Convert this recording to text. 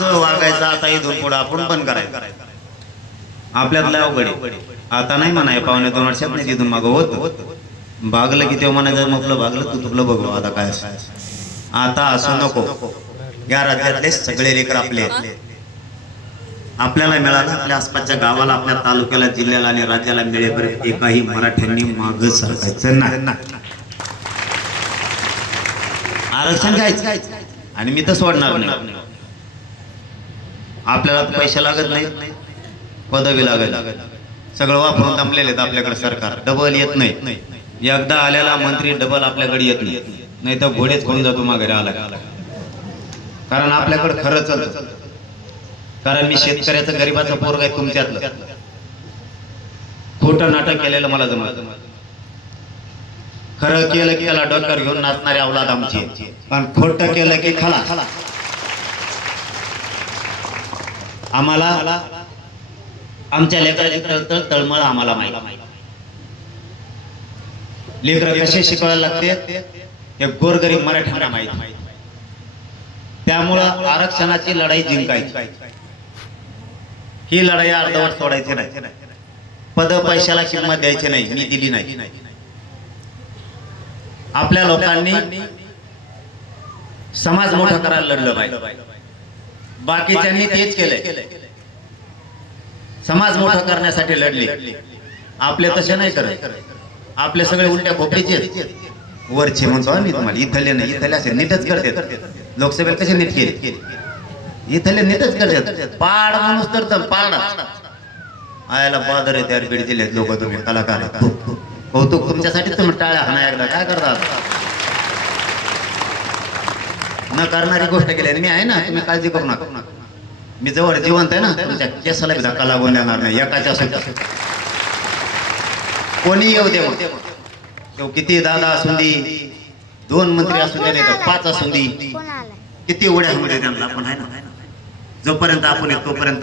असं वागायचं आता इथून पुढे आपण पण करायचं. आपल्यातलं अवघड आता नाही म्हणाय पावणे दोन वर्षात नाही तिथून मागं होत. भागलं की तेव्हा म्हणायचं म्हटलं भागलं तू तुपलं बघू आता काय आता असं नको. या राज्यातले सगळे लेकर आपले आहेत. आपल्याला मिळाला आपल्या आसपासच्या गावाला आपल्या तालुक्याला जिल्ह्याला आणि राज्याला मिळेपर्यंत एकाही मराठ्यांनी माग सरकायचं नाही. आरक्षण घ्यायचं. आणि मी तर सोडणार नाही. आपल्याला पैसे लागत नाही पदवी लागत सगळं वापरून दमलेले आहेत आपल्याकडे सरकार. डबल येत नाही. एकदा आलेला मंत्री डबल आपल्याकडे येत नाही. नाही तर घोडेच कोण जातो माघारी आला कारण आपल्याकडे खरं कारण मी शेतकऱ्याचं गरीबाचं पोरग आहे तुमच्यातलं. खोटं नाटक केलेलं मला जमत खरं केलं की त्याला डोक्यावर घेऊन नाचणारी अवलाद आमची. पण खोटं केलं की खाला. आम्हाला आमच्या लेकराची तळमळ आम्हाला माहिती. लेकर कसे शिकवायला लागते हे गोरगरीब मराठ्यांना माहिती. त्यामुळं आरक्षणाची लढाई जिंकायची. ही लढाई अर्धवट सोडायची नाही. पद पैशाला किंमत द्यायची नाही मी दिली नाही. आपल्या लोकांनी समाज मोठा करायला लढलं पाहिजे. बाकीच्यांनी तेच केलंय. समाज मोठा करण्यासाठी लढले. आपले तसे नाही करत. आपले सगळे उलट्या खोपडीचे. वरचे म्हणतो मी तुम्हाला इथले नाही इथले असे नीटच करते लोकसभेला कसे नीट केले? इथले नीटच करतात. पाड माणूस तर पाड. आयला बादर आहे त्या बीड जिल्ह्यात लोक तुम्ही कलाकार. कौतुक तुमच्यासाठी तुम्ही टाळ्या हाणा एकदा. काय करतात न करणारी गोष्ट केली आणि मी आहे ना तुम्ही काळजी करू नका. मी जवळ जिवंत आहे ना तुमच्या केसाला बी धक्का लागून देणार नाही. एकाच्या सुद्धा कोणी येऊ दे तो किती दादा असून दे. दोन मंत्री असू दे नाही तर पाच असून दे. किती उड्या मध्ये त्यांना आपण आहे ना? जोपर्यंत आपण आहे तोपर्यंत